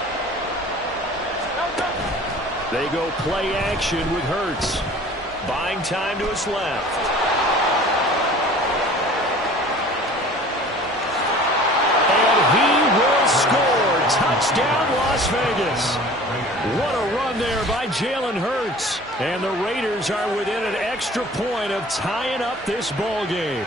They go play action with Hurts. Buying time to his left. And he will score. Touchdown, Las Vegas. What a run there by Jalen Hurts. And the Raiders are within an extra point of tying up this ball game.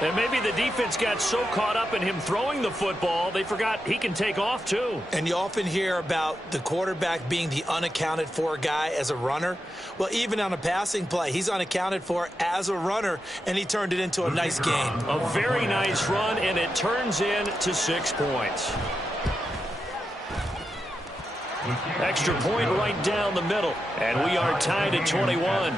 And maybe the defense got so caught up in him throwing the football, they forgot he can take off too. And you often hear about the quarterback being the unaccounted for guy as a runner. Well, even on a passing play, he's unaccounted for as a runner, and he turned it into a nice game. A very nice run, and it turns into 6 points. Extra point right down the middle, and we are tied at 21.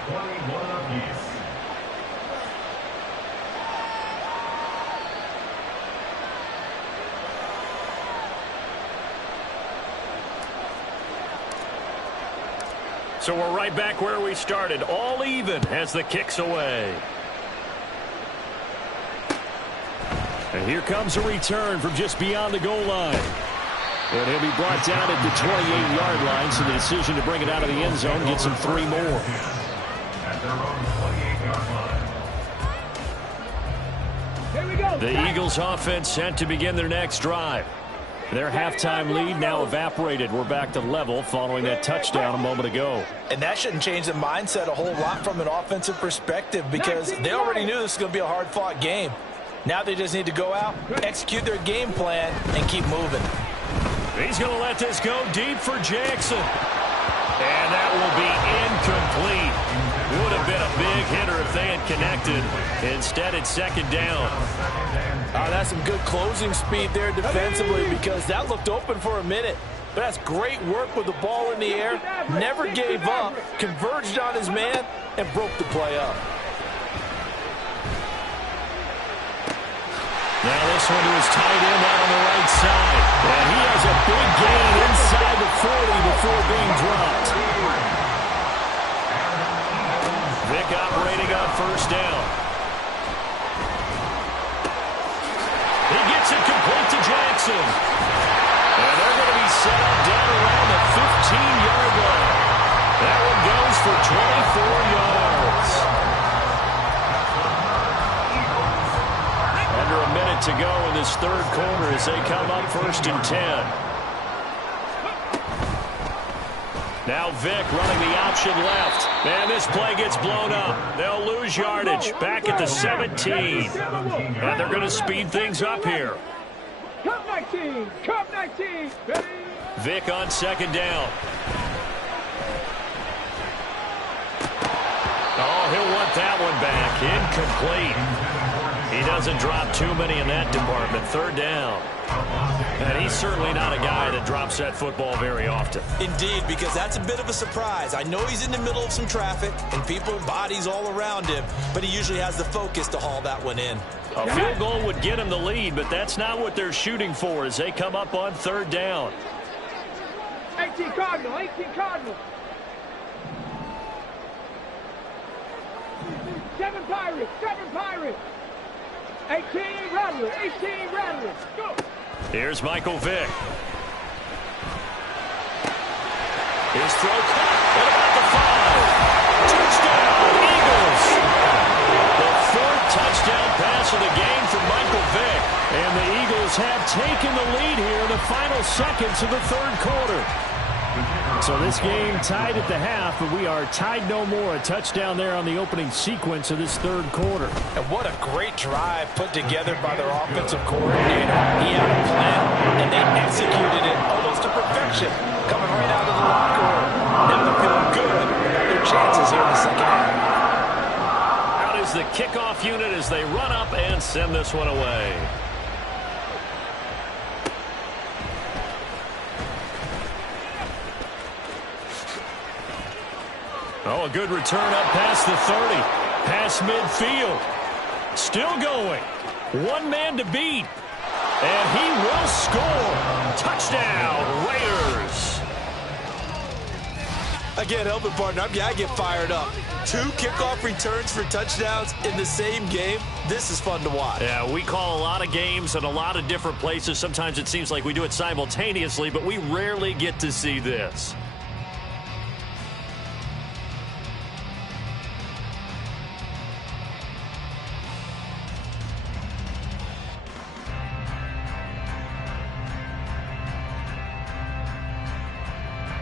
So we're right back where we started, all even as the kick's away. And here comes a return from just beyond the goal line. And he'll be brought down at the 28-yard line, so the decision to bring it out of the end zone gets him 3 more. At their own 28-yard line. Here we go. The Eagles offense set to begin their next drive. Their halftime lead now evaporated. We're back to level following that touchdown a moment ago. And that shouldn't change the mindset a whole lot from an offensive perspective because they already knew this was going to be a hard-fought game. Now they just need to go out, execute their game plan, and keep moving. He's going to let this go deep for Jackson. And that will be incomplete. Would have been a big hitter if they had connected. Instead, it's 2nd down. That's some good closing speed there defensively because that looked open for a minute. But that's great work with the ball in the air. Never gave up, converged on his man, and broke the play up. Now this one to his tight end out on the right side. And he has a big gain inside the 40 before being dropped. Vic operating on 1st down. He gets it complete to Jackson. And they're going to be set up down around the 15-yard line. That one goes for 24 yards. Under a minute to go in this 3rd quarter as they come up 1st and 10. Now Vic running the option left. And this play gets blown up. They'll lose yardage back at the 17. And they're going to speed things up here. Cup 19. Cup 19. Ready? Vic on 2nd down. Oh, he'll want that one back. Incomplete. He doesn't drop too many in that department. 3rd down. And he's certainly not a guy that drops that football very often. Indeed, because that's a bit of a surprise. I know he's in the middle of some traffic and people, bodies all around him, but he usually has the focus to haul that one in. A field goal would get him the lead, but that's not what they're shooting for as they come up on 3rd down. 18 Cardinal. 18 Cardinal. Seven Pirates. 18 Rattler. Go. Here's Michael Vick. His throw caught at about the 5. Touchdown, Eagles. The 4th touchdown pass of the game for Michael Vick. And the Eagles have taken the lead here in the final seconds of the 3rd quarter. So this game tied at the half, but we are tied no more. A touchdown there on the opening sequence of this 3rd quarter. And what a great drive put together by their offensive coordinator. He had a plan, and they executed it almost to perfection, coming right out of the locker room. Now they're feeling good about their chances here in the 2nd half. Out is the kickoff unit as they run up and send this one away. Oh, a good return up past the 30. Past midfield. Still going. One man to beat. And he will score. Touchdown, Raiders. I can't help it, partner. I get fired up. 2 kickoff returns for touchdowns in the same game. This is fun to watch. Yeah, we call a lot of games in a lot of different places. Sometimes it seems like we do it simultaneously, but we rarely get to see this.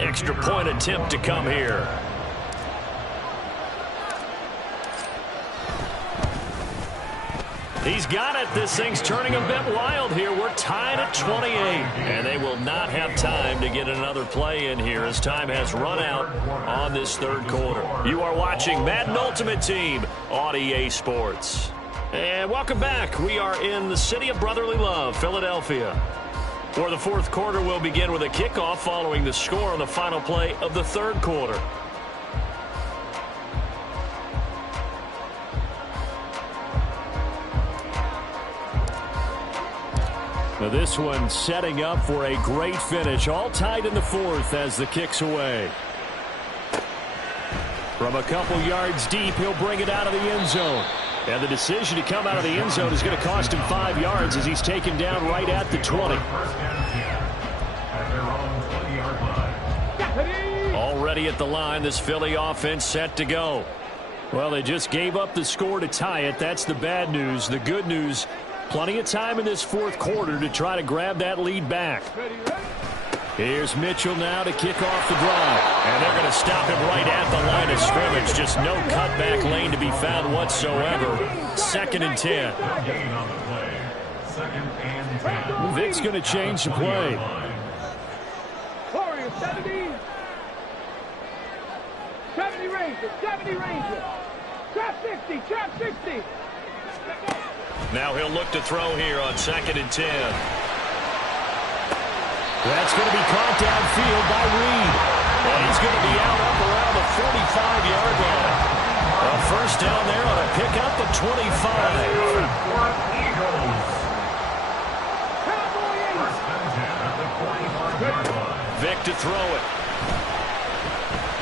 Extra point attempt to come here. He's got it. This thing's turning a bit wild here. We're tied at 28. And they will not have time to get another play in here as time has run out on this 3rd quarter. You are watching Madden Ultimate Team on EA Sports. And welcome back. We are in the city of brotherly love, Philadelphia, where the 4th quarter will begin with a kickoff following the score on the final play of the 3rd quarter. Now this one setting up for a great finish. All tied in the 4th as the kick's away. From a couple yards deep, he'll bring it out of the end zone. And the decision to come out of the end zone is going to cost him 5 yards as he's taken down right at the 20. Already at the line, this Philly offense set to go. Well, they just gave up the score to tie it. That's the bad news. The good news, plenty of time in this 4th quarter to try to grab that lead back. Here's Mitchell now to kick off the drive. And they're going to stop him right at the line of scrimmage. Just no cutback lane to be found whatsoever. 2nd and 10. Vic's going to change the play. Warriors, 70. 70 Rangers. Trap 60. Now he'll look to throw here on 2nd and 10. That's going to be caught downfield by Reed. And he's going to be out up around the 45-yard line. A first down there on a pickup of 25. Vic to throw it.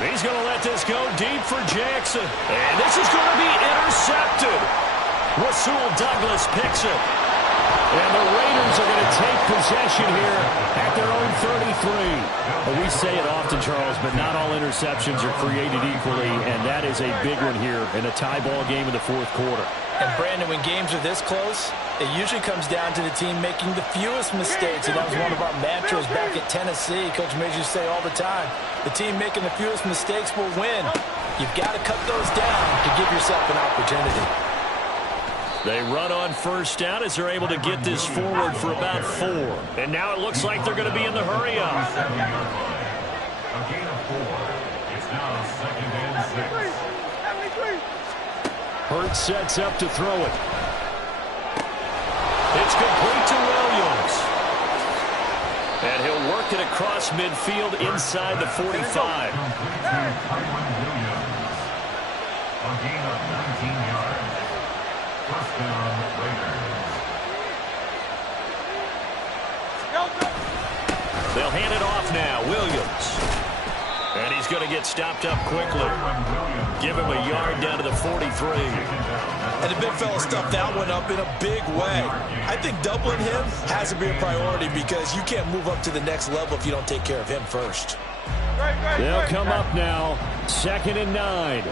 He's going to let this go deep for Jackson. And this is going to be intercepted. Rasul Douglas picks it. And the Raiders are going to take possession here at their own 33. Well, we say it often, Charles, but not all interceptions are created equally, and that is a big one here in a tie ball game in the 4th quarter. And, Brandon, when games are this close, it usually comes down to the team making the fewest mistakes, and that was one of our mantras back at Tennessee. Coach Mays used to say all the time, the team making the fewest mistakes will win. You've got to cut those down to give yourself an opportunity. They run on first down as they're able to get this forward for about 4. And now it looks like they're going to be in the hurry-up. A gain of 4. It's now 2nd and 6. Hurts sets up to throw it. It's complete to Williams. And he'll work it across midfield inside the 45. Complete to Tyrone Williams. A gain of 19 yards. First down, Raiders. They'll hand it off now. Williams. And he's going to get stopped up quickly. Give him a yard down to the 43. And the big fella stuffed that one up in a big way. I think doubling him has to be a priority because you can't move up to the next level if you don't take care of him first. They'll come up now, 2nd and 9.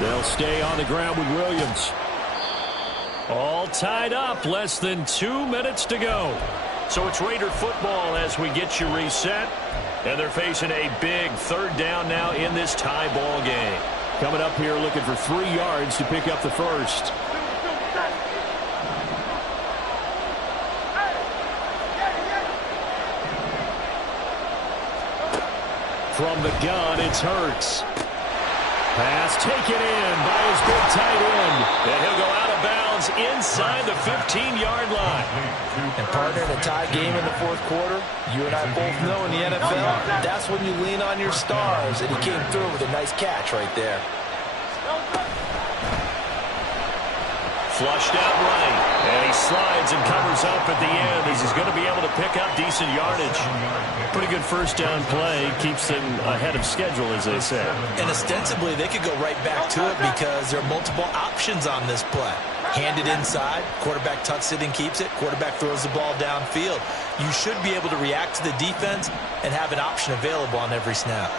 They'll stay on the ground with Williams. All tied up, less than 2 minutes to go. So it's Raider football as we get you reset. And they're facing a big 3rd down now in this tie ball game. Coming up here looking for 3 yards to pick up the first. From the gun, it's Hurts. Pass taken in by his big tight end. And he'll go out of bounds inside the 15-yard line. And partner, in a tie game in the 4th quarter, you and I both know in the NFL, that's when you lean on your stars. And he came through with a nice catch right there. Flushed out right. And he slides and covers up at the end as he's going to be able to pick up decent yardage. Pretty good first down play. Keeps them ahead of schedule, as they say. And ostensibly, they could go right back to it because there are multiple options on this play. Handed inside, quarterback tucks it and keeps it, quarterback throws the ball downfield. You should be able to react to the defense and have an option available on every snap.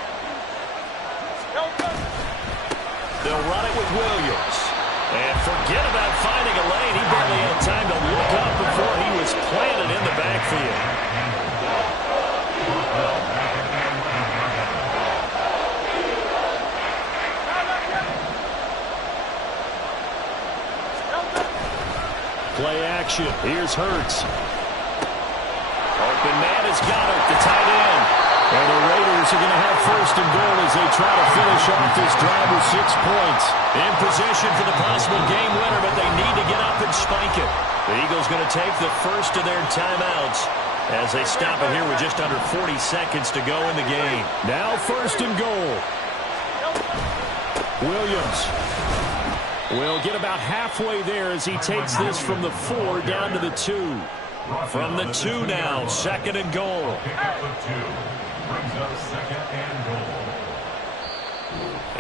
They'll run it with Williams. And forget about finding a lane. He barely had time to look up before he was planted in the backfield. Play action. Here's Hurts. Open man has got it, the tight end. And the Raiders are going to have 1st and goal as they try to finish off this drive with 6 points. In position for the possible game winner, but they need to get up and spike it. The Eagles going to take the first of their timeouts as they stop it here with just under 40 seconds to go in the game. Now 1st and goal. Williams will get about halfway there as he takes this from the 4 down to the 2. From the 2 now, 2nd and goal. Brings up 2nd and goal.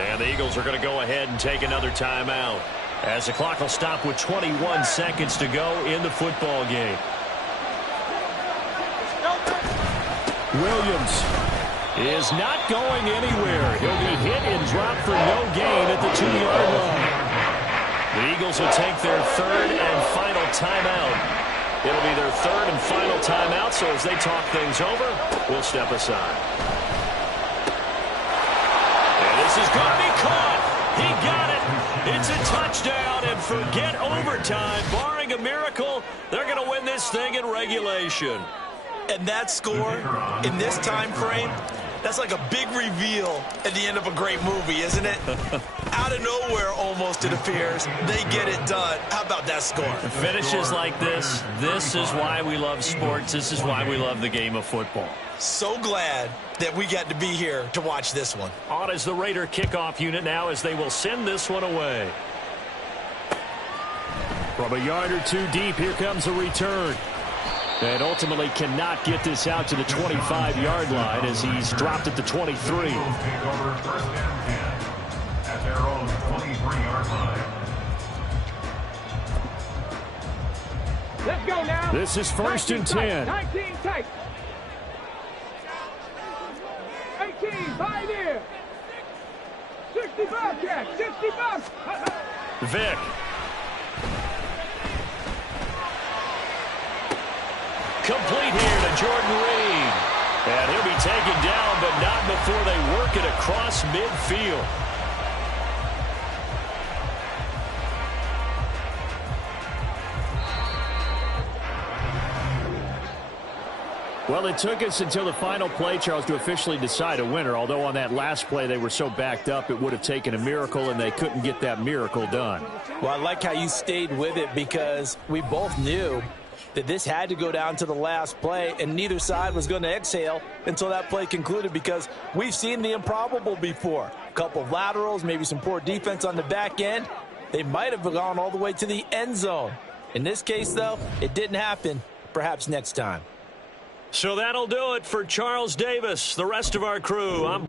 And the Eagles are going to go ahead and take another timeout as the clock will stop with 21 seconds to go in the football game. Williams is not going anywhere. He'll be hit and dropped for no gain at the 2-yard line. The Eagles will take their 3rd and final timeout. It'll be their 3rd and final timeout, so as they talk things over, we'll step aside. And this is going to be caught. He got it. It's a touchdown, and forget overtime. Barring a miracle, they're going to win this thing in regulation. And that score, in this time frame, that's like a big reveal at the end of a great movie, isn't it? Out of nowhere, almost, it appears. They get it done. How about that score? Finishes like this is why we love sports. This is why we love the game of football. So glad that we got to be here to watch this one. On is the Raider kickoff unit now as they will send this one away. From a yard or 2 deep, here comes a return. And ultimately cannot get this out to the 25-yard line as he's dropped at the 23. Take over 1st and 10 at their own 23-yard line. Let's go now. This is 1st and 10. 19 tight. 18, 5 here. 65 catch, 65. Vic. Complete here to Jordan Reed. And he'll be taken down, but not before they work it across midfield. Well, it took us until the final play, Charles, to officially decide a winner, although on that last play they were so backed up it would have taken a miracle, and they couldn't get that miracle done. Well, I like how you stayed with it because we both knew that this had to go down to the last play, and neither side was going to exhale until that play concluded because we've seen the improbable before. A couple of laterals, maybe some poor defense on the back end. They might have gone all the way to the end zone. In this case, though, it didn't happen. perhaps next time. So that'll do it for Charles Davis. The rest of our crew, I'm